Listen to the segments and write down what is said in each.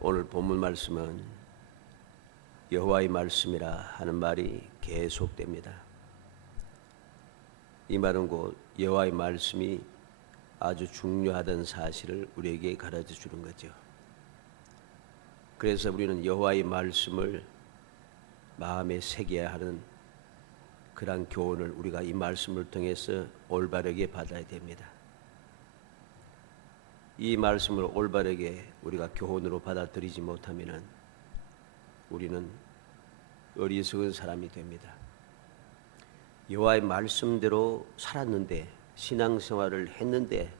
오늘 본문 말씀은 여호와의 말씀이라 하는 말이 계속됩니다. 이 말은 곧 여호와의 말씀이 아주 중요하다는 사실을 우리에게 가르쳐 주는 거죠. 그래서 우리는 여호와의 말씀을 마음에 새겨야 하는 그러한 교훈을 우리가 이 말씀을 통해서 올바르게 받아야 됩니다. 이 말씀을 올바르게 우리가 교훈으로 받아들이지 못하면 우리는 어리석은 사람이 됩니다. 여호와의 말씀대로 살았는데 신앙생활을 했는데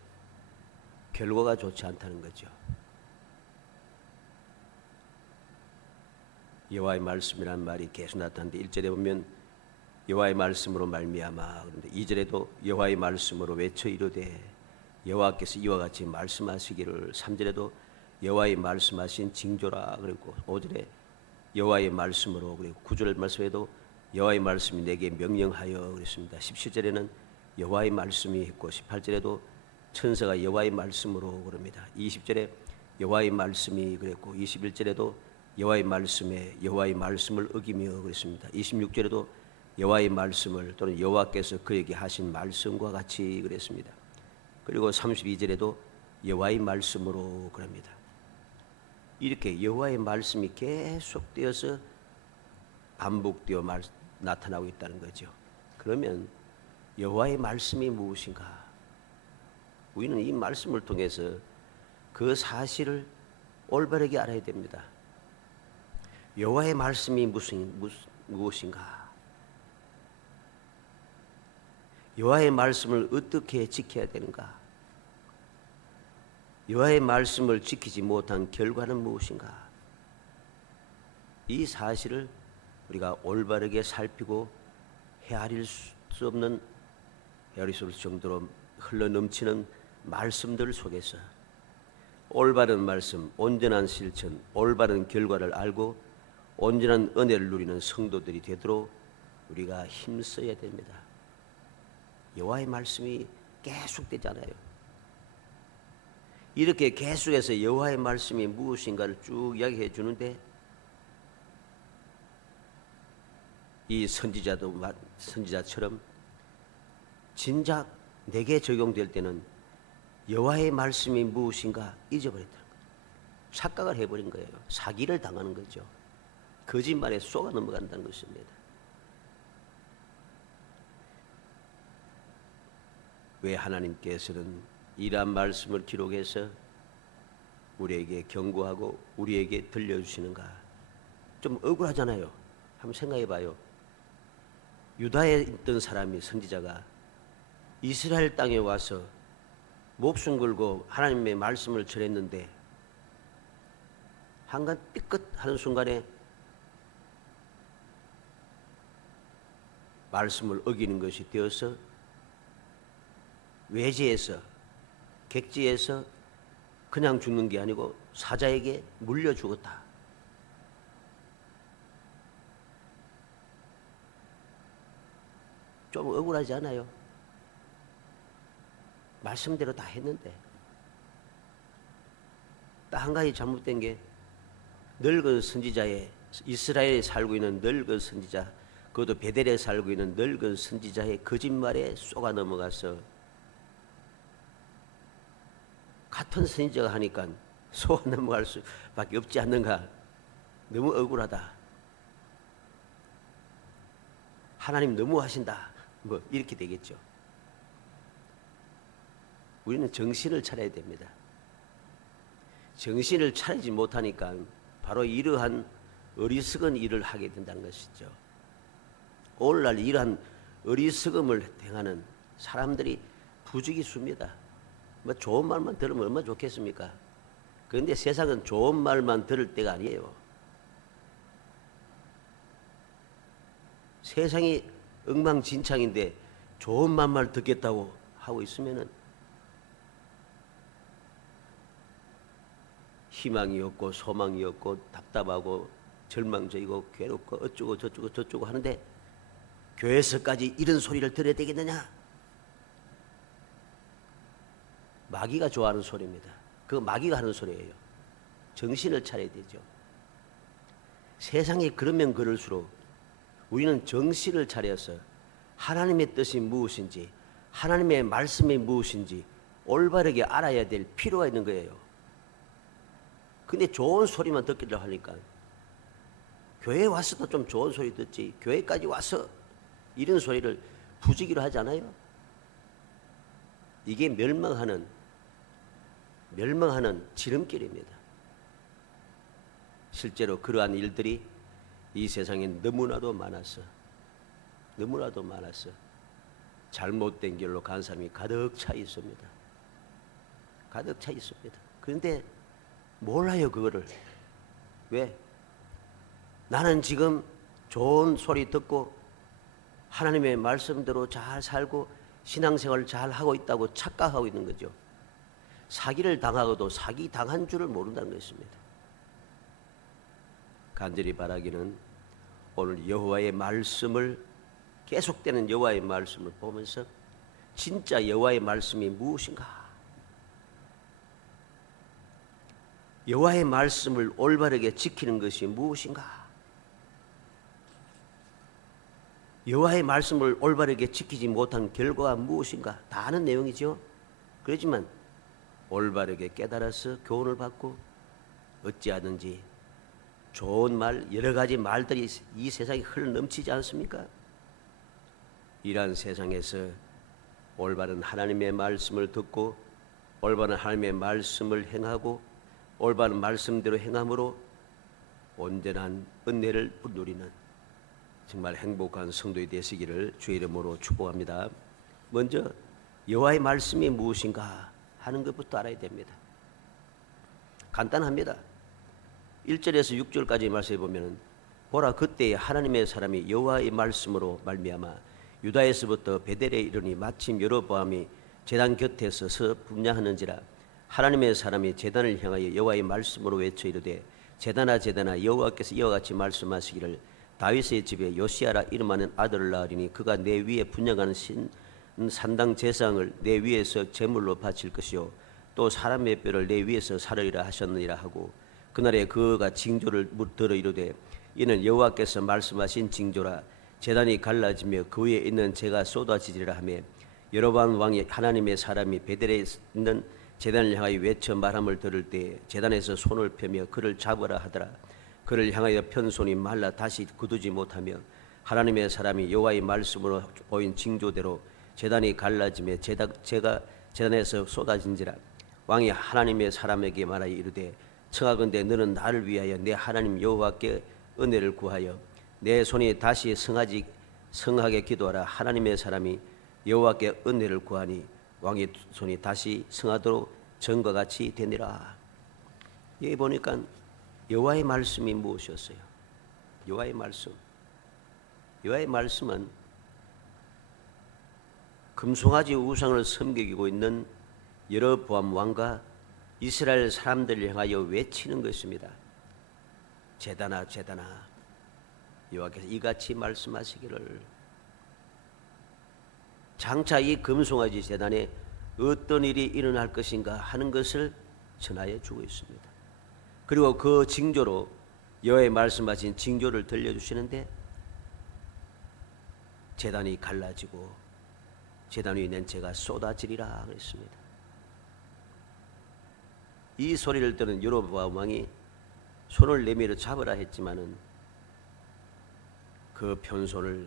결과가 좋지 않다는 거죠. 여호와의 말씀이라는 말이 계속 나타나는데 1절에 보면 여호와의 말씀으로 말미암아, 그런데 2절에도 여호와의 말씀으로 외쳐 이르되 여호와께서 이와 같이 말씀하시기를, 3절에도 여호와의 말씀하신 징조라 그랬고, 5절에 여호와의 말씀으로, 그리고 9절 말씀에도 여호와의 말씀이 내게 명령하여 그랬습니다. 17절에는 여호와의 말씀이 했고 18절에도 천사가 여호와의 말씀으로 그럽니다. 20절에 여호와의 말씀이 그랬고 21절에도 여호와의 말씀에 여호와의 말씀을 어기며 그랬습니다. 26절에도 여호와의 말씀을 또는 여호와께서 그에게 하신 말씀과 같이 그랬습니다. 그리고 32절에도 여호와의 말씀으로 그럽니다. 이렇게 여호와의 말씀이 계속되어서 반복되어 나타나고 있다는 거죠. 그러면 여호와의 말씀이 무엇인가? 우리는 이 말씀을 통해서 그 사실을 올바르게 알아야 됩니다. 여호와의 말씀이 무엇인가? 여호와의 말씀을 어떻게 지켜야 되는가? 여호와의 말씀을 지키지 못한 결과는 무엇인가? 이 사실을 우리가 올바르게 살피고 헤아릴 수 없는, 헤아릴 수 없을 정도로 흘러넘치는 말씀들 속에서 올바른 말씀, 온전한 실천, 올바른 결과를 알고 온전한 은혜를 누리는 성도들이 되도록 우리가 힘써야 됩니다. 여호와의 말씀이 계속되잖아요. 이렇게 계속해서 여호와의 말씀이 무엇인가를 쭉 이야기해 주는데 이 선지자처럼 진작 내게 적용될 때는 여호와의 말씀이 무엇인가 잊어버렸다는 거예요. 착각을 해버린 거예요. 사기를 당하는 거죠. 거짓말에 속아 넘어간다는 것입니다. 왜 하나님께서는 이러한 말씀을 기록해서 우리에게 경고하고 우리에게 들려주시는가? 좀 억울하잖아요. 한번 생각해 봐요. 유다에 있던 사람이, 선지자가 이스라엘 땅에 와서 목숨 걸고 하나님의 말씀을 전했는데 한간 삐끗 하는 순간에 말씀을 어기는 것이 되어서 외지에서, 객지에서 그냥 죽는 게 아니고 사자에게 물려 죽었다. 좀 억울하지 않아요? 말씀대로 다 했는데 딱 한 가지 잘못된 게 늙은 선지자의, 이스라엘에 살고 있는 늙은 선지자, 그것도 베델에 살고 있는 늙은 선지자의 거짓말에 속아 넘어가서 같은 선지자가 하니까 속아 넘어갈 수밖에 없지 않는가? 너무 억울하다. 하나님 너무 하신다. 뭐 이렇게 되겠죠. 우리는 정신을 차려야 됩니다. 정신을 차리지 못하니까 바로 이러한 어리석은 일을 하게 된다는 것이죠. 오늘날 이러한 어리석음을 행하는 사람들이 부지기수입니다. 뭐 좋은 말만 들으면 얼마나 좋겠습니까? 그런데 세상은 좋은 말만 들을 때가 아니에요. 세상이 엉망진창인데 좋은 말만 듣겠다고 하고 있으면은 희망이 없고 소망이 없고 답답하고 절망적이고 괴롭고 어쩌고 저쩌고 하는데 교회에서까지 이런 소리를 들어야 되겠느냐? 마귀가 좋아하는 소리입니다. 그거 마귀가 하는 소리예요. 정신을 차려야 되죠. 세상이 그러면 그럴수록 우리는 정신을 차려서 하나님의 뜻이 무엇인지, 하나님의 말씀이 무엇인지 올바르게 알아야 될 필요가 있는 거예요. 근데 좋은 소리만 듣기를 하니까 교회에 와서도 좀 좋은 소리 듣지, 교회까지 와서 이런 소리를 부지기로 하잖아요. 이게 멸망하는 지름길입니다. 실제로 그러한 일들이 이 세상에 너무나도 많아서 잘못된 길로 간 사람이 가득 차 있습니다. 가득 차 있습니다. 그런데 몰라요, 그거를. 왜? 나는 지금 좋은 소리 듣고 하나님의 말씀대로 잘 살고 신앙생활을 잘 하고 있다고 착각하고 있는 거죠. 사기를 당하고도 사기 당한 줄을 모른다는 것입니다. 간절히 바라기는 오늘 여호와의 말씀을, 계속되는 여호와의 말씀을 보면서 진짜 여호와의 말씀이 무엇인가, 여호와의 말씀을 올바르게 지키는 것이 무엇인가, 여호와의 말씀을 올바르게 지키지 못한 결과가 무엇인가 다 아는 내용이죠. 그렇지만 올바르게 깨달아서 교훈을 받고 어찌하든지 좋은 말, 여러 가지 말들이 이 세상에 흘러넘치지 않습니까? 이러한 세상에서 올바른 하나님의 말씀을 듣고 올바른 하나님의 말씀을 행하고 올바른 말씀대로 행함으로 온전한 은혜를 누리는 정말 행복한 성도이 되시기를 주의 이름으로 축복합니다. 먼저 여호와의 말씀이 무엇인가 하는 것부터 알아야 됩니다. 간단합니다. 1절에서 6절까지 말씀해 보면, 보라, 그때에 하나님의 사람이 여호와의 말씀으로 말미암아 유다에서부터 베델에 이르니 마침 여로보암이 제단 곁에 서서 분향하는지라. 하나님의 사람이 제단을 향하여 여호와의 말씀으로 외쳐 이르되, 제단아 제단아, 여호와께서 이와 같이 말씀하시기를, 다윗의 집에 요시아라 이름하는 아들을 낳으리니 그가 내 위에 분향하는 산당 제사장을 내 위에서 제물로 바칠 것이요 또 사람의 뼈를 내 위에서 사르리라 하셨느니라 하고, 그날에 그가 징조를 들어 이르되, 이는 여호와께서 말씀하신 징조라. 제단이 갈라지며 그 위에 있는 재가 쏟아지리라 하며, 여로보암 왕이 하나님의 사람이 베델에 있는 제단을 향하여 외쳐 말함을 들을 때 제단에서 손을 펴며 그를 잡으라 하더라. 그를 향하여 편 손이 말라 다시 굳지 못하며, 하나님의 사람이 여호와의 말씀으로 보인 징조대로 제단이 갈라지며 재가 제단에서 쏟아진지라. 왕이 하나님의 사람에게 말하여 이르되, 청하건대 너는 나를 위하여 내 하나님 여호와께 은혜를 구하여 내 손이 다시 성하게 기도하라. 하나님의 사람이 여호와께 은혜를 구하니 왕의 손이 다시 성하도록 전과 같이 되니라. 여기 보니까 여호와의 말씀이 무엇이었어요? 여호와의 말씀은 금송아지 우상을 섬기고 있는 여로보암 왕과 이스라엘 사람들을 향하여 외치는 것입니다. 제단아 제단아, 여호와께서 이같이 말씀하시기를. 장차 이 금송아지 제단에 어떤 일이 일어날 것인가 하는 것을 전하여 주고 있습니다. 그리고 그 징조로 여호와의 말씀하신 징조를 들려주시는데, 제단이 갈라지고 제단 위에 있는 재가 쏟아지리라 그랬습니다. 이 소리를 들은 여로보암 왕이 손을 내밀어 잡으라 했지만은 그 편손을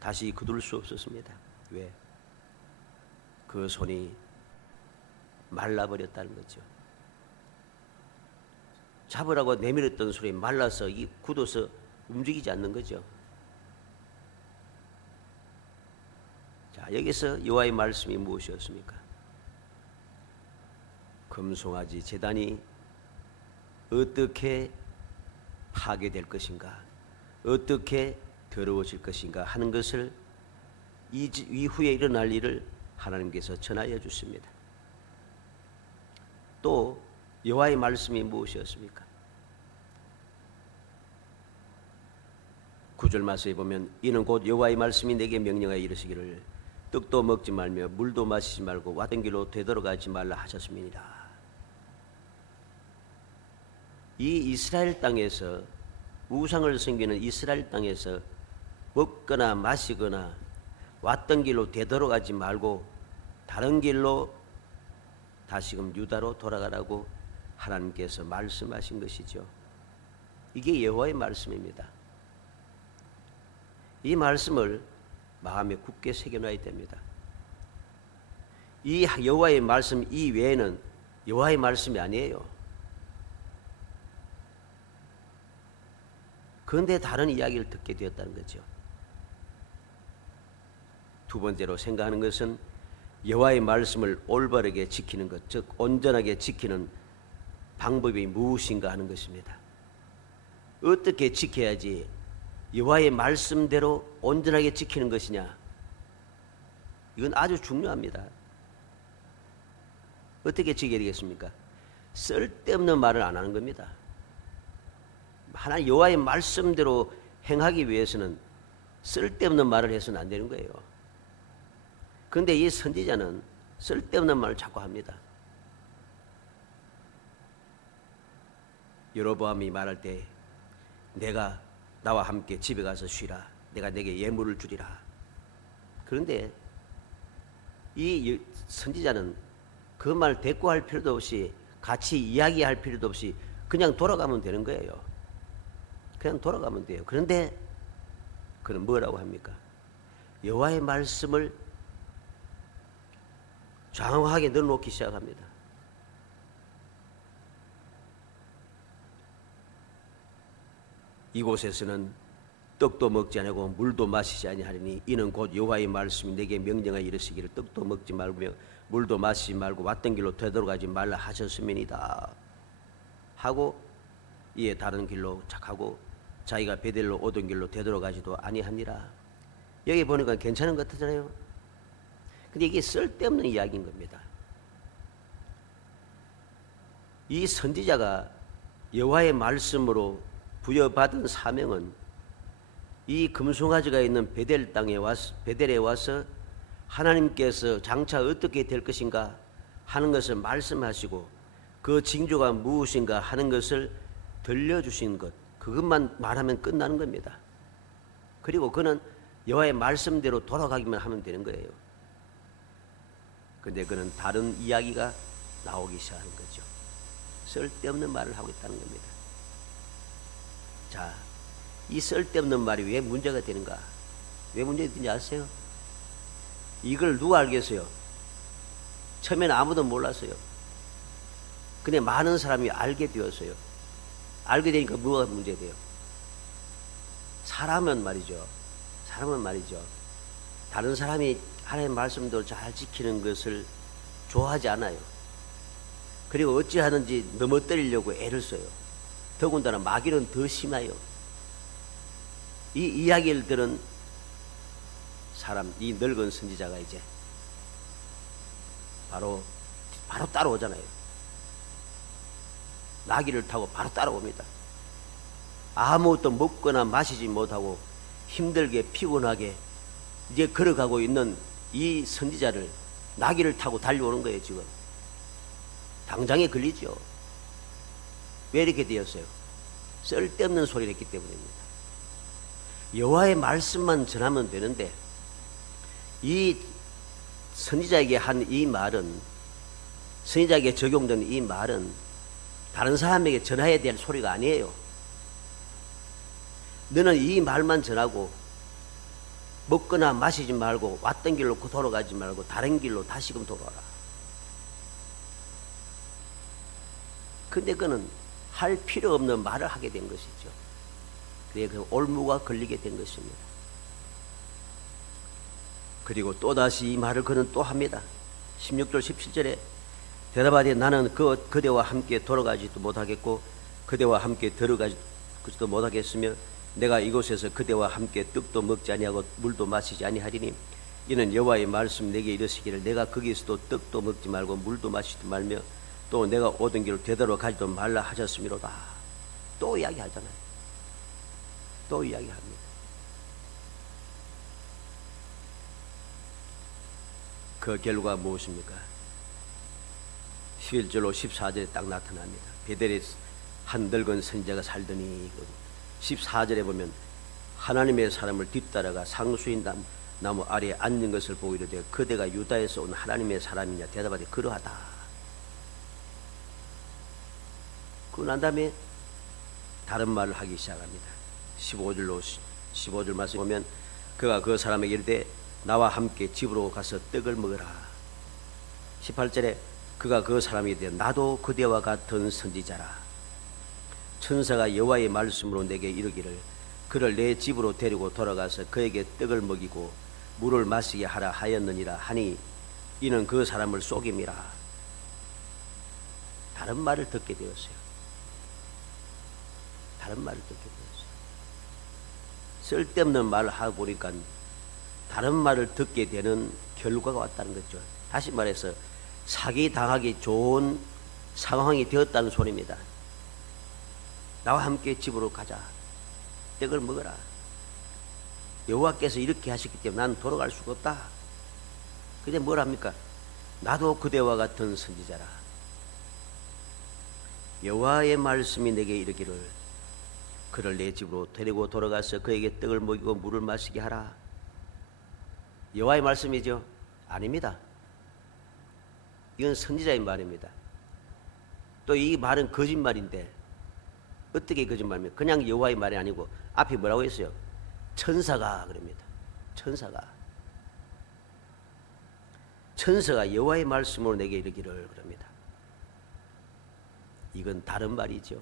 다시 거둘 수 없었습니다. 왜? 그 손이 말라버렸다는 거죠. 잡으라고 내밀었던 손이 말라서 굳어서 움직이지 않는 거죠. 자, 여기서 여호와의 말씀이 무엇이었습니까? 금송아지 제단이 어떻게 파괴될 것인가, 어떻게 더러워질 것인가 하는 것을 이후에 일어날 일을 하나님께서 전하여 주십니다. 또 여호와의 말씀이 무엇이었습니까? 9절 말씀에 보면, 이는 곧 여호와의 말씀이 내게 명령하여 이르시기를, 떡도 먹지 말며 물도 마시지 말고 왔던 길로 되돌아가지 말라 하셨음이니라. 이 이스라엘 땅에서 우상을 섬기는 이스라엘 땅에서 먹거나 마시거나 왔던 길로 되돌아가지 말고 다른 길로 다시금 유다로 돌아가라고 하나님께서 말씀하신 것이죠. 이게 여호와의 말씀입니다. 이 말씀을 마음에 굳게 새겨놔야 됩니다. 이 여호와의 말씀 이외에는 여호와의 말씀이 아니에요. 그런데 다른 이야기를 듣게 되었다는 거죠. 두 번째로 생각하는 것은 여호와의 말씀을 올바르게 지키는 것, 즉 온전하게 지키는 방법이 무엇인가 하는 것입니다. 어떻게 지켜야지 여호와의 말씀대로 온전하게 지키는 것이냐? 이건 아주 중요합니다. 어떻게 지켜야 되겠습니까? 쓸데없는 말을 안 하는 겁니다. 하나님 여호와의 말씀대로 행하기 위해서는 쓸데없는 말을 해서는 안 되는 거예요. 그런데 이 선지자는 쓸데없는 말을 자꾸 합니다. 여로보암이 말할 때 내가 나와 함께 집에 가서 쉬라. 내가 내게 예물을 주리라. 그런데 이 선지자는 그 말 대꾸할 필요도 없이 같이 이야기할 필요도 없이 그냥 돌아가면 되는 거예요. 그냥 돌아가면 돼요. 그런데 그는 뭐라고 합니까? 여호와의 말씀을 장황하게 넣어놓기 시작합니다. 이곳에서는 떡도 먹지 아니하고 물도 마시지 아니하리니 이는 곧 여호와의 말씀이 내게 명령하여 이르시기를 떡도 먹지 말고 물도 마시지 말고 왔던 길로 되돌아가지 말라 하셨음이니이다 하고 이에 다른 길로 착하고 자기가 베델로 오던 길로 되돌아가지도 아니하니라. 여기 보니까 괜찮은 것 같잖아요. 근데 이게 쓸데없는 이야기인 겁니다. 이 선지자가 여호와의 말씀으로 부여받은 사명은 이 금송아지가 있는 베델에 와서 하나님께서 장차 어떻게 될 것인가 하는 것을 말씀하시고 그 징조가 무엇인가 하는 것을 들려주신 것, 그것만 말하면 끝나는 겁니다. 그리고 그는 여호와의 말씀대로 돌아가기만 하면 되는 거예요. 그런데 그는 다른 이야기가 나오기 시작하는 거죠. 쓸데없는 말을 하고 있다는 겁니다. 자, 이 쓸데없는 말이 왜 문제가 되는가? 왜 문제가 되는지 아세요? 이걸 누가 알겠어요? 처음에는 아무도 몰랐어요. 근데 많은 사람이 알게 되었어요. 알게 되니까 뭐가 문제돼요? 사람은 말이죠. 다른 사람이 하나님의 말씀대로 잘 지키는 것을 좋아하지 않아요. 그리고 어찌하든지 넘어뜨리려고 애를 써요. 더군다나 마귀는 더 심해요. 이 이야기를 들은 사람, 이 늙은 선지자가 이제 바로 따라오잖아요. 나귀를 타고 바로 따라옵니다. 아무것도 먹거나 마시지 못하고 힘들게 피곤하게 이제 걸어가고 있는 이 선지자를 나귀를 타고 달려오는 거예요. 지금 당장에 걸리죠. 왜 이렇게 되었어요? 쓸데없는 소리를 했기 때문입니다. 여호와의 말씀만 전하면 되는데 이 선지자에게 한 이 말은, 선지자에게 적용된 이 말은 다른 사람에게 전해야 될 소리가 아니에요. 너는 이 말만 전하고 먹거나 마시지 말고 왔던 길로 돌아가지 말고 다른 길로 다시금 돌아와라. 근데 그는 할 필요 없는 말을 하게 된 것이죠. 그래 그 올무가 걸리게 된 것입니다. 그리고 또다시 이 말을 그는 또 합니다. 16절 17절에 대답하되 나는 그대와 함께 돌아가지도 못하겠고 그대와 함께 들어가지도 못하겠으며 내가 이곳에서 그대와 함께 떡도 먹지 아니하고 물도 마시지 아니하리니 이는 여호와의 말씀 내게 이르시기를 내가 거기에서도 떡도 먹지 말고 물도 마시지 말며 또 내가 오던 길을 되돌아가지도 말라 하셨음이로다. 또 이야기하잖아요. 또 이야기합니다. 그 결과가 무엇입니까? 11절로 14절에 딱 나타납니다. 한 늙은 선지자가 살더니 14절에 보면 하나님의 사람을 뒤따라가 상수인 나무 아래에 앉는 것을 보고 이르되 그대가 유다에서 온 하나님의 사람이냐 대답하되 그러하다. 그러고 난 다음에 다른 말을 하기 시작합니다. 15절 말씀 보면 그가 그 사람에게 이르되 나와 함께 집으로 가서 떡을 먹으라. 18절에 그가 그 사람에게 이르되 나도 그대와 같은 선지자라. 천사가 여호와의 말씀으로 내게 이르기를 그를 내 집으로 데리고 돌아가서 그에게 떡을 먹이고 물을 마시게 하라 하였느니라 하니 이는 그 사람을 속임이라. 다른 말을 듣게 되었어요. 다른 말을 듣게 되었어요. 쓸데없는 말을 하고 보니까 다른 말을 듣게 되는 결과가 왔다는 거죠. 다시 말해서 사기 당하기 좋은 상황이 되었다는 소리입니다. 나와 함께 집으로 가자. 떡을 먹어라. 여호와께서 이렇게 하셨기 때문에 나는 돌아갈 수가 없다. 근데 뭘 합니까? 나도 그대와 같은 선지자라. 여호와의 말씀이 내게 이르기를 그를 내 집으로 데리고 돌아가서 그에게 떡을 먹이고 물을 마시게 하라. 여호와의 말씀이죠? 아닙니다. 이건 선지자의 말입니다. 또 이 말은 거짓말인데 어떻게 거짓말입니까? 그냥 여호와의 말이 아니고 앞에 뭐라고 했어요? 천사가 그럽니다. 천사가 여호와의 말씀으로 내게 이르기를 그럽니다. 이건 다른 말이죠.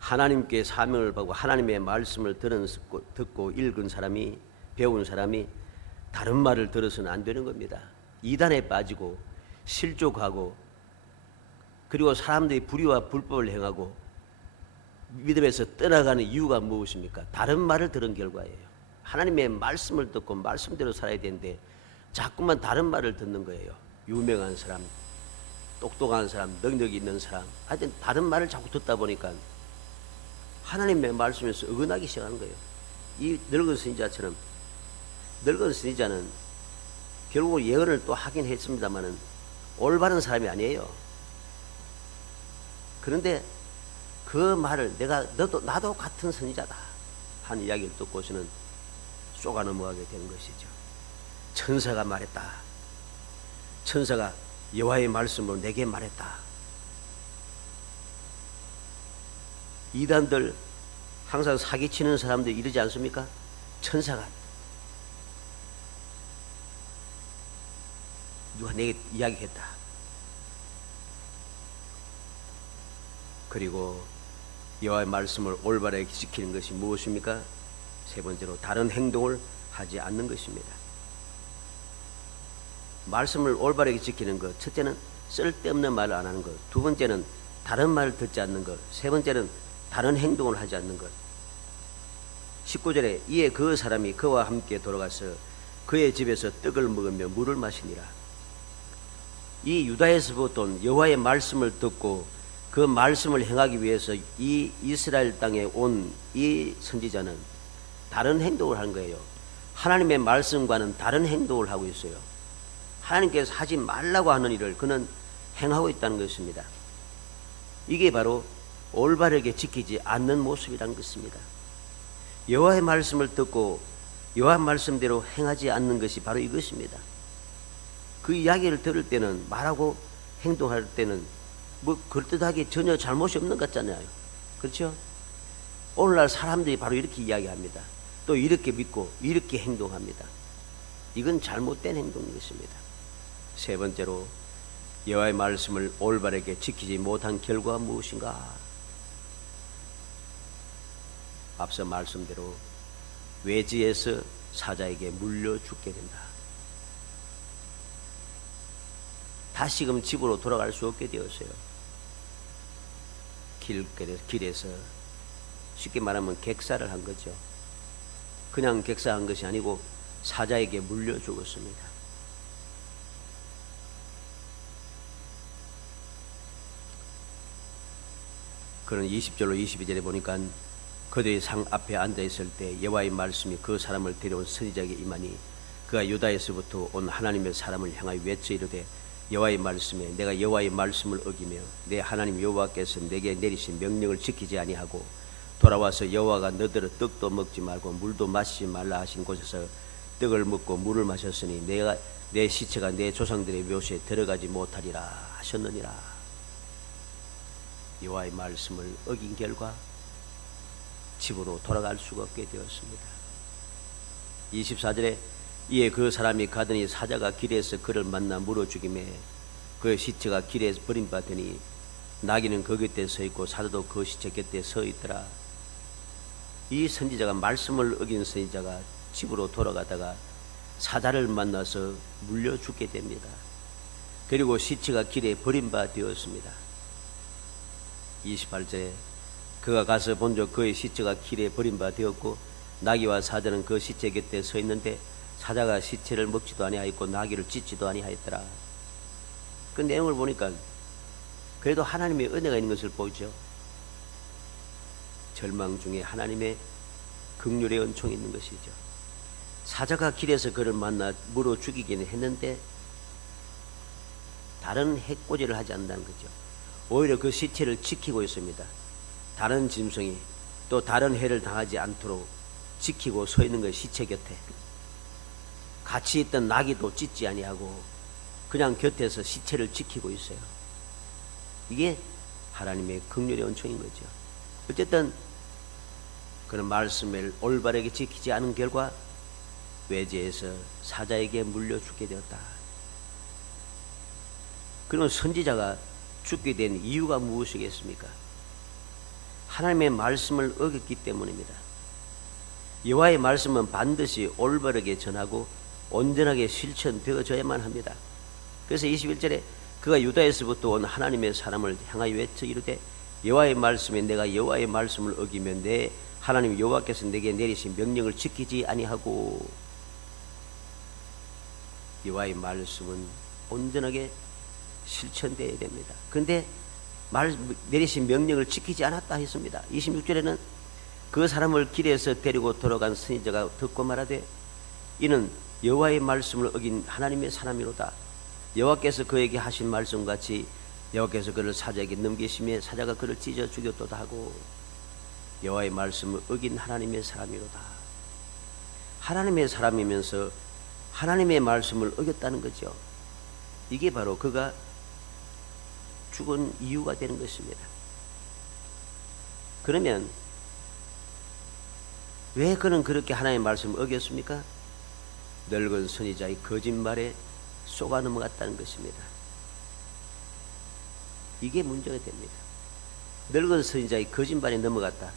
하나님께 사명을 받고 하나님의 말씀을 듣고 읽은 사람이 배운 사람이 다른 말을 들어서는 안 되는 겁니다. 이단에 빠지고 실족하고 그리고 사람들이 불의와 불법을 행하고 믿음에서 떠나가는 이유가 무엇입니까? 다른 말을 들은 결과예요. 하나님의 말씀을 듣고 말씀대로 살아야 되는데 자꾸만 다른 말을 듣는 거예요. 유명한 사람, 똑똑한 사람, 능력이 있는 사람, 하여튼 다른 말을 자꾸 듣다 보니까 하나님의 말씀에서 어긋나기 시작하는 거예요. 이 늙은 선지자처럼 늙은 선지자는 결국 예언을 또 하긴 했습니다마는 올바른 사람이 아니에요. 그런데 그 말을 나도 같은 선지자다 하는 이야기를 듣고서는 쏘가 넘어가게 되는 것이죠. 천사가 말했다. 천사가 여호와의 말씀으로 내게 말했다. 이단들 항상 사기치는 사람들이 이러지 않습니까? 천사가 누가 내게 이야기했다. 그리고 여호와의 말씀을 올바르게 지키는 것이 무엇입니까? 세 번째로 다른 행동을 하지 않는 것입니다. 말씀을 올바르게 지키는 것, 첫째는 쓸데없는 말을 안 하는 것, 두 번째는 다른 말을 듣지 않는 것, 세 번째는 다른 행동을 하지 않는 것. 19절에 이에 그 사람이 그와 함께 돌아가서 그의 집에서 떡을 먹으며 물을 마시니라. 이 유다에서부터 온 여호와의 말씀을 듣고 그 말씀을 행하기 위해서 이 이스라엘 땅에 온 이 선지자는 다른 행동을 한 거예요. 하나님의 말씀과는 다른 행동을 하고 있어요. 하나님께서 하지 말라고 하는 일을 그는 행하고 있다는 것입니다. 이게 바로 올바르게 지키지 않는 모습이라는 것입니다. 여호와의 말씀을 듣고 여호와 말씀대로 행하지 않는 것이 바로 이것입니다. 그 이야기를 들을 때는 말하고 행동할 때는 뭐 그럴듯하게 전혀 잘못이 없는 것 같잖아요. 그렇죠? 오늘날 사람들이 바로 이렇게 이야기합니다. 또 이렇게 믿고 이렇게 행동합니다. 이건 잘못된 행동인 것입니다. 세 번째로 여호와의 말씀을 올바르게 지키지 못한 결과가 무엇인가? 앞서 말씀대로 외지에서 사자에게 물려 죽게 된다. 다시금 집으로 돌아갈 수 없게 되었어요. 길에서 쉽게 말하면 객사를 한 거죠. 그냥 객사한 것이 아니고 사자에게 물려 죽었습니다. 그런 20절로 22절에 보니까 그들의 상 앞에 앉아 있을 때 여호와의 말씀이 그 사람을 데려온 선지자에게 임하니 그가 유다에서부터 온 하나님의 사람을 향하여 외쳐 이르되 여호와의 말씀에 내가 여호와의 말씀을 어기며 내 하나님 여호와께서 내게 내리신 명령을 지키지 아니하고 돌아와서 여호와가 너더러 떡도 먹지 말고 물도 마시지 말라 하신 곳에서 떡을 먹고 물을 마셨으니 내 시체가 내 조상들의 묘소에 들어가지 못하리라 하셨느니라. 여호와의 말씀을 어긴 결과 집으로 돌아갈 수가 없게 되었습니다. 24절에 이에 그 사람이 가더니 사자가 길에서 그를 만나 물어 죽이매 그 시체가 길에 버림받으니 나귀는 그 곁에 서 있고 사자도 그 시체 곁에 서 있더라. 이 선지자가 말씀을 어긴 선지자가 집으로 돌아가다가 사자를 만나서 물려 죽게 됩니다. 그리고 시체가 길에 버림받아 되었습니다. 28절에 그가 가서 본즉 그의 시체가 길에 버림받아 되었고 나귀와 사자는 그 시체 곁에 서 있는데 사자가 시체를 먹지도 아니하였고 나귀를 찢지도 아니하였더라. 그 내용을 보니까 그래도 하나님의 은혜가 있는 것을 보죠. 절망 중에 하나님의 긍휼의 은총이 있는 것이죠. 사자가 길에서 그를 만나 물어 죽이기는 했는데 다른 해코지를 하지 않는다는 거죠. 오히려 그 시체를 지키고 있습니다. 다른 짐승이 또 다른 해를 당하지 않도록 지키고 서 있는 것이 시체 곁에. 같이 있던 나귀도 찢지 아니하고 그냥 곁에서 시체를 지키고 있어요. 이게 하나님의 긍휼의 은총인 거죠. 어쨌든 그런 말씀을 올바르게 지키지 않은 결과 외지에서 사자에게 물려 죽게 되었다. 그런 선지자가 죽게 된 이유가 무엇이겠습니까? 하나님의 말씀을 어겼기 때문입니다. 여호와의 말씀은 반드시 올바르게 전하고 온전하게 실천되어져야만 합니다. 그래서 21절에 그가 유다에서부터 온 하나님의 사람을 향하여 외쳐 이르되 여호와의 말씀에 내가 여호와의 말씀을 어기면 내 하나님 여호와께서 내게 내리신 명령을 지키지 아니하고. 여호와의 말씀은 온전하게 실천되어야 됩니다. 그런데 내리신 명령을 지키지 않았다 했습니다. 26절에는 그 사람을 길에서 데리고 돌아간 선지자가 듣고 말하되 이는 여호와의 말씀을 어긴 하나님의 사람이로다. 여호와께서 그에게 하신 말씀같이 여호와께서 그를 사자에게 넘기시며 사자가 그를 찢어 죽였도다 하고. 여호와의 말씀을 어긴 하나님의 사람이로다. 하나님의 사람이면서 하나님의 말씀을 어겼다는 거죠. 이게 바로 그가 죽은 이유가 되는 것입니다. 그러면 왜 그는 그렇게 하나님의 말씀을 어겼습니까? 늙은 선지자의 거짓말에 속아 넘어갔다는 것입니다. 이게 문제가 됩니다. 늙은 선지자의 거짓말에 넘어갔다.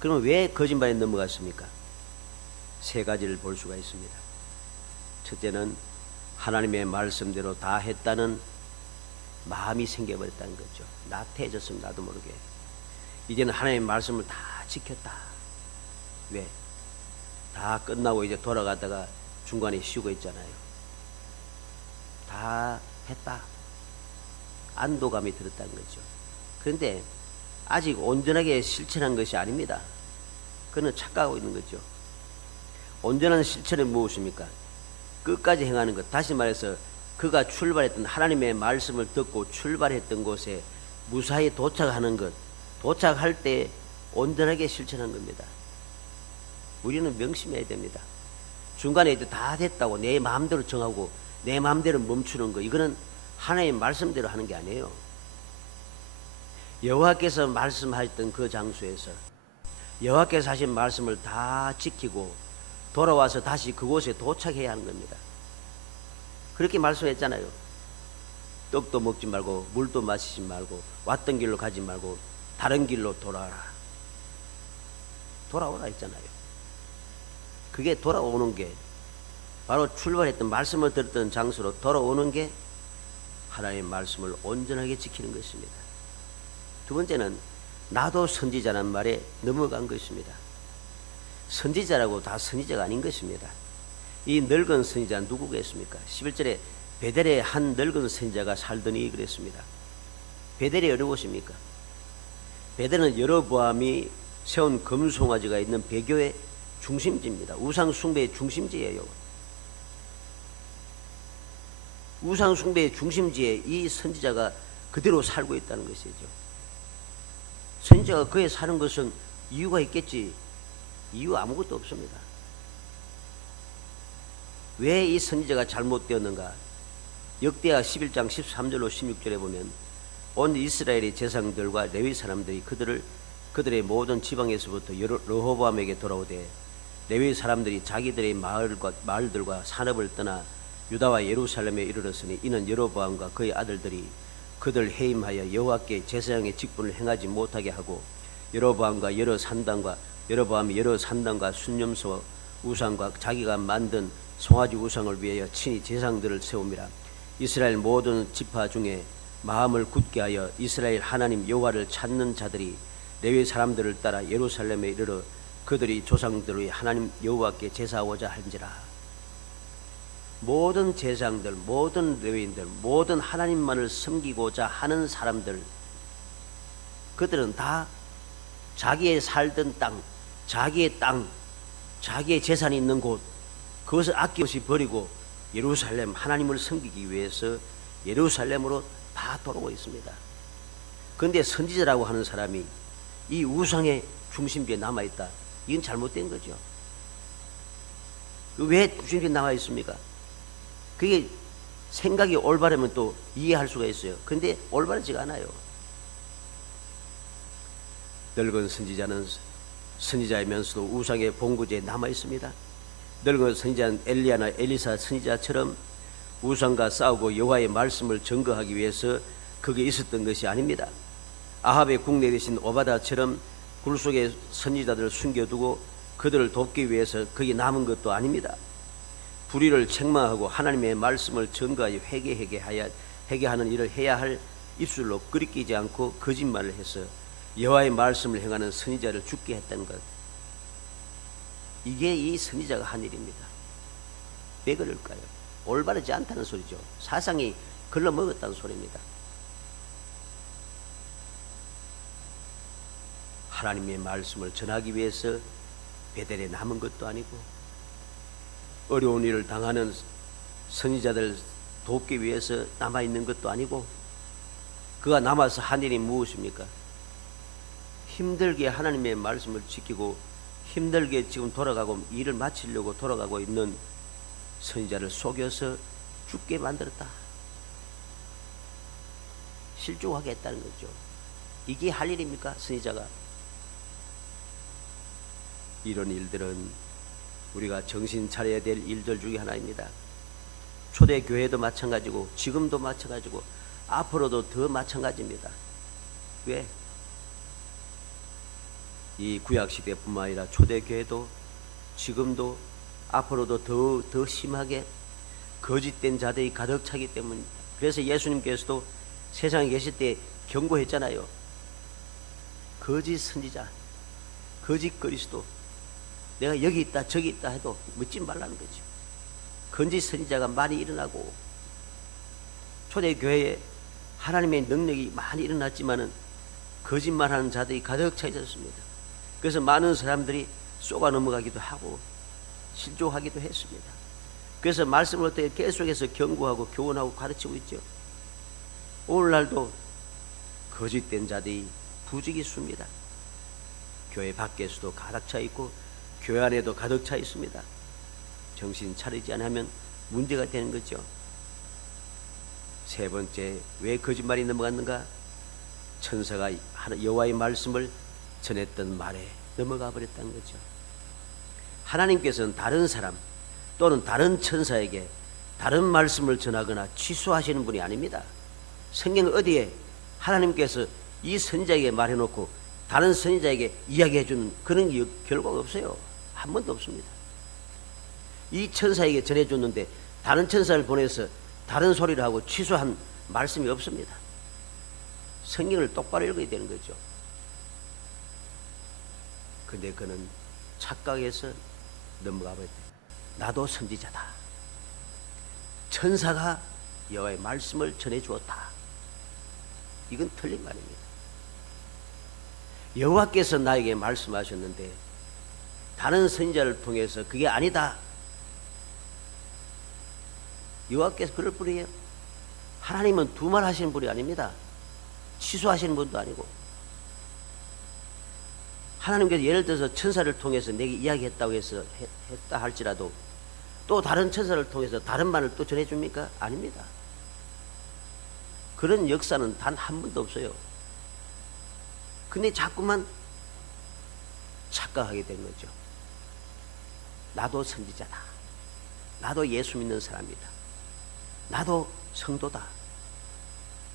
그러면 왜 거짓말에 넘어갔습니까? 세 가지를 볼 수가 있습니다. 첫째는 하나님의 말씀대로 다 했다는 마음이 생겨버렸다는 거죠. 나태해졌습니다. 나도 모르게. 이제는 하나님의 말씀을 다 지켰다. 왜? 다 끝나고 이제 돌아가다가 중간에 쉬고 있잖아요. 다 했다. 안도감이 들었다는 거죠. 그런데 아직 온전하게 실천한 것이 아닙니다. 그는 착각하고 있는 거죠. 온전한 실천은 무엇입니까? 끝까지 행하는 것. 다시 말해서 그가 출발했던 하나님의 말씀을 듣고 출발했던 곳에 무사히 도착하는 것. 도착할 때 온전하게 실천한 겁니다. 우리는 명심해야 됩니다. 중간에 이제 다 됐다고 내 마음대로 정하고 내 마음대로 멈추는 거, 이거는 하나님의 말씀대로 하는 게 아니에요. 여호와께서 말씀하셨던 그 장소에서 여호와께서 하신 말씀을 다 지키고 돌아와서 다시 그곳에 도착해야 하는 겁니다. 그렇게 말씀했잖아요. 떡도 먹지 말고 물도 마시지 말고 왔던 길로 가지 말고 다른 길로 돌아와라. 돌아오라 했잖아요. 그게 돌아오는 게 바로 출발했던 말씀을 들었던 장소로 돌아오는 게 하나님의 말씀을 온전하게 지키는 것입니다. 두 번째는 나도 선지자란 말에 넘어간 것입니다. 선지자라고 다 선지자가 아닌 것입니다. 이 늙은 선지자는 누구겠습니까? 11절에 베델에 한 늙은 선지자가 살더니 그랬습니다. 베델이 어느 곳입니까? 베델은 여로보암이 세운 금송아지가 있는 배교의 중심지입니다. 우상 숭배의 중심지예요. 우상 숭배의 중심지에 이 선지자가 그대로 살고 있다는 것이죠. 선지자가 그에 사는 것은 이유가 있겠지. 이유 아무것도 없습니다. 왜 이 선지자가 잘못되었는가? 역대하 11장 13절로 16절에 보면 온 이스라엘의 제사장들과 레위 사람들이 그들의 모든 지방에서부터 르호보암에게 돌아오되 레위 사람들이 자기들의 마을들과 산업을 떠나 유다와 예루살렘에 이르렀으니 이는 여로보암과 그의 아들들이 그들 해임하여 여호와께 제사장의 직분을 행하지 못하게 하고 여로보암이 여러 산당과 순념소 우상과 자기가 만든 송아지 우상을 위하여 친히 제사장들을 세움이라. 이스라엘 모든 지파 중에 마음을 굳게 하여 이스라엘 하나님 여호와를 찾는 자들이 레위 사람들을 따라 예루살렘에 이르러 그들이 조상들의 하나님 여호와께 제사하고자 한지라. 모든 제사장들, 모든 레위인들, 모든 하나님만을 섬기고자 하는 사람들, 그들은 다 자기의 살던 땅, 자기의 재산이 있는 곳, 그것을 아낌없이 버리고 예루살렘 하나님을 섬기기 위해서 예루살렘으로 다 돌아오고 있습니다. 그런데 선지자라고 하는 사람이 이 우상의 중심지에 남아있다. 이건 잘못된 거죠. 왜 중심지에 남아 있습니까? 그게 생각이 올바르면 또 이해할 수가 있어요. 그런데 올바르지가 않아요. 늙은 선지자는 선지자이면서도 우상의 본구지에 남아 있습니다. 늙은 선지자는 엘리야나 엘리사 선지자처럼 우상과 싸우고 여호와의 말씀을 증거하기 위해서 그게 있었던 것이 아닙니다. 아합의 국내 대신 오바다처럼 굴 속에 선지자들을 숨겨두고 그들을 돕기 위해서 거기 남은 것도 아닙니다. 불의를 책망하고 하나님의 말씀을 증거하여 회개하는 일을 해야 할 입술로 끓이끼지 않고 거짓말을 해서 여호와의 말씀을 행하는 선지자를 죽게 했다는 것, 이게 이 선지자가 한 일입니다. 왜 그럴까요? 올바르지 않다는 소리죠. 사상이 걸러먹었다는 소리입니다. 하나님의 말씀을 전하기 위해서 베델에 남은 것도 아니고 어려운 일을 당하는 선지자들 돕기 위해서 남아있는 것도 아니고 그가 남아서 한 일이 무엇입니까? 힘들게 하나님의 말씀을 지키고 힘들게 지금 돌아가고 일을 마치려고 돌아가고 있는 선지자를 속여서 죽게 만들었다. 실족하게 했다는 거죠. 이게 할 일입니까? 선지자가. 이런 일들은 우리가 정신 차려야 될 일들 중에 하나입니다. 초대교회도 마찬가지고 지금도 마찬가지고 앞으로도 더 마찬가지입니다. 왜? 이 구약시대뿐만 아니라 초대교회도 지금도 앞으로도 더 심하게 거짓된 자들이 가득 차기 때문입니다. 그래서 예수님께서도 세상에 계실 때 경고했잖아요. 거짓 선지자, 거짓 그리스도, 내가 여기 있다 저기 있다 해도 묻지 말라는 거죠. 거짓 선지자가 많이 일어나고 초대교회에 하나님의 능력이 많이 일어났지만은 거짓말하는 자들이 가득 차 있었습니다. 그래서 많은 사람들이 쏘가 넘어가기도 하고 실족하기도 했습니다. 그래서 말씀을 어떻게 계속해서 경고하고 교훈하고 가르치고 있죠. 오늘날도 거짓된 자들이 부지기수입니다. 교회 밖에서도 가득 차 있고 교회 안에도 가득 차 있습니다. 정신 차리지 않으면 문제가 되는 거죠. 세 번째, 왜 거짓말이 넘어갔는가? 천사가 여호와의 말씀을 전했던 말에 넘어가 버렸다는 거죠. 하나님께서는 다른 사람 또는 다른 천사에게 다른 말씀을 전하거나 취소하시는 분이 아닙니다. 성경 어디에 하나님께서 이 선지자에게 말해놓고 다른 선지자에게 이야기해 주는 그런 결과가 없어요. 한 번도 없습니다. 이 천사에게 전해줬는데 다른 천사를 보내서 다른 소리를 하고 취소한 말씀이 없습니다. 성경을 똑바로 읽어야 되는 거죠. 근데 그는 착각해서 넘어가 버렸대. 나도 선지자다. 천사가 여호와의 말씀을 전해 주었다. 이건 틀린 말입니다. 여호와께서 나에게 말씀하셨는데 다른 선지자를 통해서 그게 아니다. 여호와께서 그럴 뿐이에요. 하나님은 두말 하시는 분이 아닙니다. 취소하시는 분도 아니고. 하나님께서 예를 들어서 천사를 통해서 내게 이야기했다고 해서 했다 할지라도 또 다른 천사를 통해서 다른 말을 또 전해줍니까? 아닙니다. 그런 역사는 단 한 번도 없어요. 근데 자꾸만 착각하게 된 거죠. 나도 선지자다. 나도 예수 믿는 사람이다. 나도 성도다.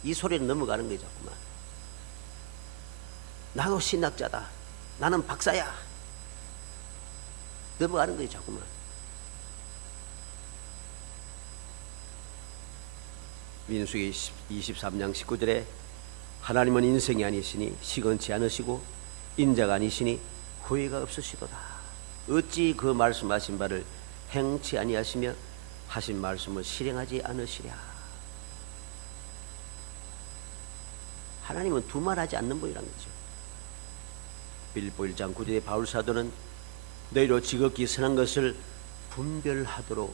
이 소리는 넘어가는 거죠. 자꾸만. 나도 신학자다. 나는 박사야. 넘어가는 거예요. 자꾸만. 민수기 23장 19절에 하나님은 인생이 아니시니 시건치 않으시고 인자가 아니시니 후회가 없으시도다. 어찌 그 말씀하신 바를 행치 아니하시며 하신 말씀을 실행하지 않으시랴. 하나님은 두말하지 않는 분이라는 거죠. 빌립보 1장 9절에 바울 사도는 너희로 지극히 선한 것을 분별하도록,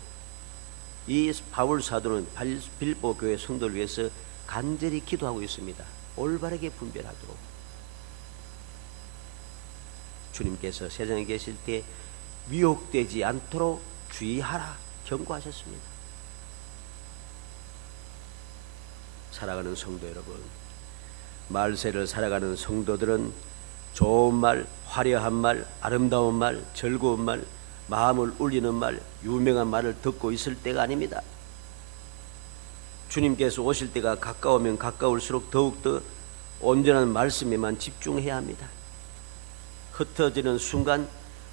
이 바울 사도는 빌립보 교회 성도를 위해서 간절히 기도하고 있습니다. 올바르게 분별하도록. 주님께서 세상에 계실 때 미혹되지 않도록 주의하라 경고하셨습니다. 살아가는 성도 여러분, 말세를 살아가는 성도들은 좋은 말, 화려한 말, 아름다운 말, 즐거운 말, 마음을 울리는 말, 유명한 말을 듣고 있을 때가 아닙니다. 주님께서 오실 때가 가까우면 가까울수록 더욱더 온전한 말씀에만 집중해야 합니다. 흩어지는 순간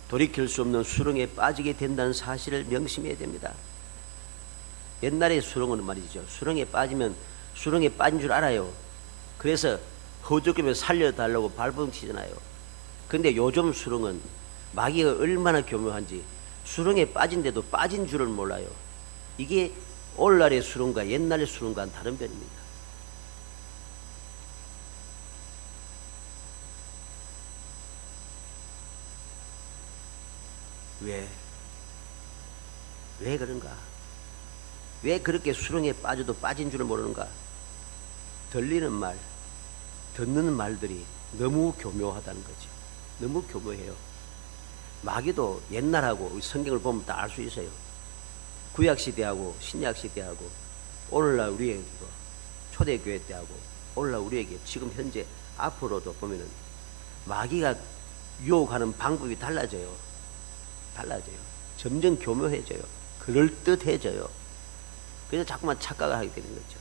돌이킬 수 없는 수렁에 빠지게 된다는 사실을 명심해야 됩니다. 옛날에 수렁은 말이죠. 수렁에 빠지면 수렁에 빠진 줄 알아요. 그래서 허죽이면 살려달라고 발버둥치잖아요. 근데 요즘 수렁은 마귀가 얼마나 교묘한지 수렁에 빠진데도 빠진 줄을 몰라요. 이게 오늘날의 수렁과 옛날의 수렁과는 다른 변입니다. 왜 그런가? 왜 그렇게 수렁에 빠져도 빠진 줄을 모르는가? 들리는 말, 듣는 말들이 너무 교묘하다는 거지. 너무 교묘해요. 마귀도 옛날하고 성경을 보면 다 알 수 있어요. 구약시대하고 신약시대하고 오늘날 우리의 초대교회 때하고 오늘날 우리에게 지금 현재 앞으로도 보면은 마귀가 유혹하는 방법이 달라져요. 점점 교묘해져요. 그럴듯해져요. 그래서 자꾸만 착각을 하게 되는 거죠.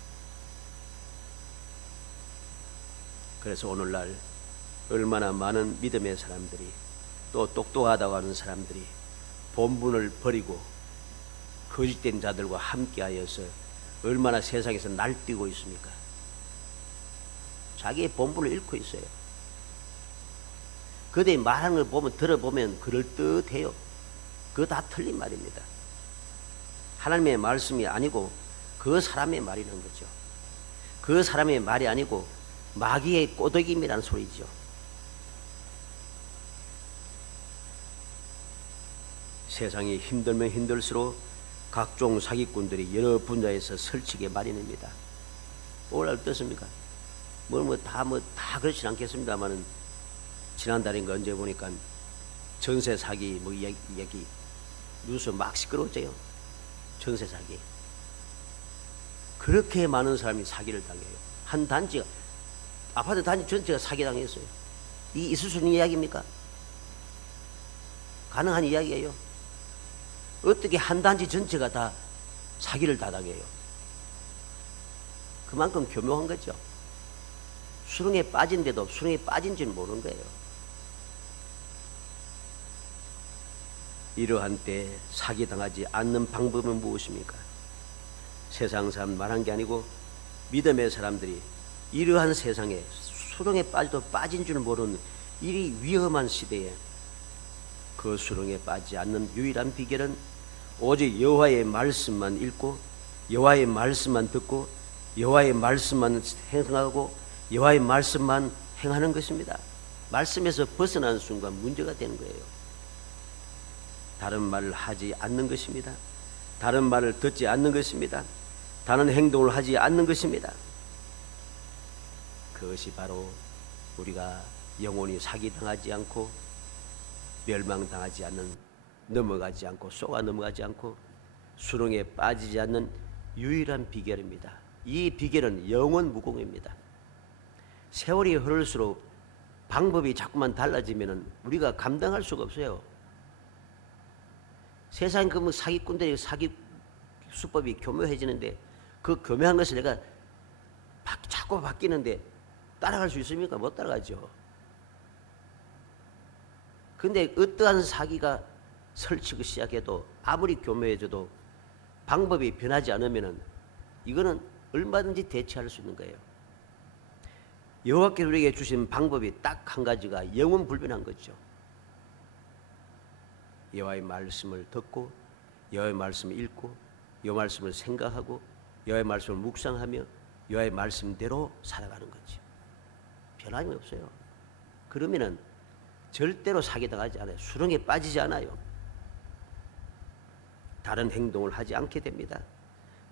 그래서 오늘날 얼마나 많은 믿음의 사람들이 또 똑똑하다고 하는 사람들이 본분을 버리고 거짓된 자들과 함께하여서 얼마나 세상에서 날뛰고 있습니까? 자기의 본분을 잃고 있어요. 그들이 말하는 걸 보면 들어보면 그럴듯해요. 그거 다 틀린 말입니다. 하나님의 말씀이 아니고 그 사람의 말이라는 거죠. 그 사람의 말이 아니고 마귀의 꼬드김이라는 소리죠. 세상이 힘들면 힘들수록 각종 사기꾼들이 여러 분야에서 설치게 마련입니다. 오늘 어떻습니까? 다 그렇진 않겠습니다만은 지난달인가 언제 보니까 전세 사기 얘기 뉴스 막 시끄러워져요. 전세 사기. 그렇게 많은 사람이 사기를 당해요. 한 단지가, 아파트 단지 전체가 사기당했어요. 이 있을 수 있는 이야기입니까? 가능한 이야기예요. 어떻게 한 단지 전체가 다 사기를 다 당해요? 그만큼 교묘한 거죠. 수렁에 빠진데도 수렁에 빠진지는 모르는 거예요. 이러한 때 사기당하지 않는 방법은 무엇입니까? 세상 사람 말한 게 아니고 믿음의 사람들이 이러한 세상에 수렁에 빠져도 빠진 줄 모르는 이 위험한 시대에 그 수렁에 빠지지 않는 유일한 비결은 오직 여호와의 말씀만 읽고 여호와의 말씀만 듣고 여호와의 말씀만 행하고 여호와의 말씀만 행하는 것입니다. 말씀에서 벗어나는 순간 문제가 되는 거예요. 다른 말을 하지 않는 것입니다. 다른 말을 듣지 않는 것입니다. 다른 행동을 하지 않는 것입니다. 그것이 바로 우리가 영원히 사기당하지 않고 멸망당하지 않는, 넘어가지 않고 쏘아 넘어가지 않고 수렁에 빠지지 않는 유일한 비결입니다. 이 비결은 영원 무공입니다. 세월이 흐를수록 방법이 자꾸만 달라지면 우리가 감당할 수가 없어요. 세상 그 사기꾼들이 사기 수법이 교묘해지는데 그 교묘한 것을 내가 자꾸 바뀌는데 따라갈 수 있습니까? 못 따라가죠. 근데 어떠한 사기가 설치기 시작해도 아무리 교묘해져도 방법이 변하지 않으면 이거는 얼마든지 대처할 수 있는 거예요. 여호와께서 우리에게 주신 방법이 딱 한 가지가 영원불변한 거죠. 여호와의 말씀을 듣고 여호와의 말씀을 읽고 여호와의 말씀을 생각하고 여호와의 말씀을 묵상하며 여호와의 말씀대로 살아가는 거지. 변함이 없어요. 그러면은 절대로 사기당하지 않아요. 수렁에 빠지지 않아요. 다른 행동을 하지 않게 됩니다.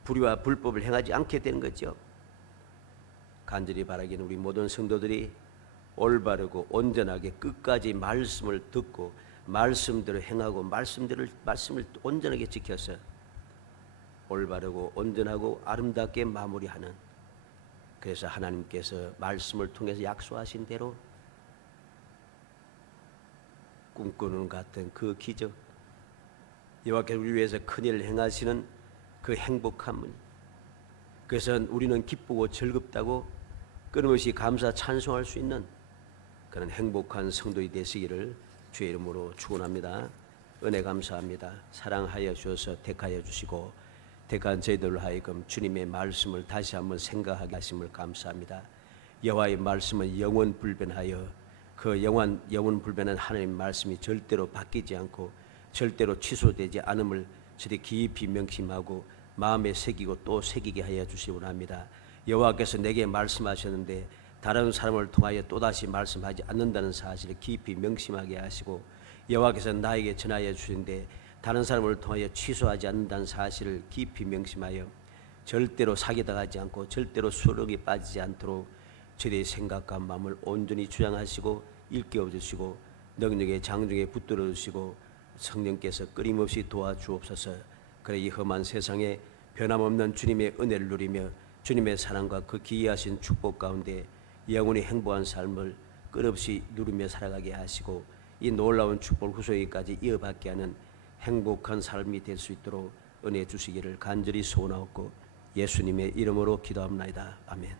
불의와 불법을 행하지 않게 되는 거죠. 간절히 바라기는 우리 모든 성도들이 올바르고 온전하게 끝까지 말씀을 듣고 말씀대로 행하고 말씀을 온전하게 지켜서 올바르고 온전하고 아름답게 마무리하는, 그래서 하나님께서 말씀을 통해서 약속하신 대로 꿈꾸는 같은 그 기적, 여호와께서 우리 위해서 큰일을 행하시는 그 행복함은, 그래서 우리는 기쁘고 즐겁다고 끊임없이 감사 찬송할 수 있는 그런 행복한 성도이 되시기를 주의 이름으로 축원합니다. 은혜 감사합니다. 사랑하여 주셔서 택하여 주시고 택한 저희들로 하여금 주님의 말씀을 다시 한번 생각하게 하심을 감사합니다. 여호와의 말씀은 영원불변하여 그 영원불변한 하나님의 말씀이 절대로 바뀌지 않고 절대로 취소되지 않음을 저희 깊이 명심하고 마음에 새기고 또 새기게 하여 주시기 원합니다. 여호와께서 내게 말씀하셨는데 다른 사람을 통하여 또다시 말씀하지 않는다는 사실을 깊이 명심하게 하시고, 여호와께서 나에게 전하여 주신데 다른 사람을 통하여 취소하지 않는다는 사실을 깊이 명심하여 절대로 사기당하지 않고 절대로 수렁에 빠지지 않도록 저희의 생각과 마음을 온전히 주장하시고 일깨워 주시고 능력의 장중에 붙들어 주시고 성령께서 끊임없이 도와주옵소서. 그래 이 험한 세상에 변함없는 주님의 은혜를 누리며 주님의 사랑과 그 기이하신 축복 가운데 영원히 행복한 삶을 끝없이 누리며 살아가게 하시고 이 놀라운 축복 후소에까지 이어받게 하는 행복한 삶이 될 수 있도록 은혜 주시기를 간절히 소원하옵고 예수님의 이름으로 기도합니다. 아멘.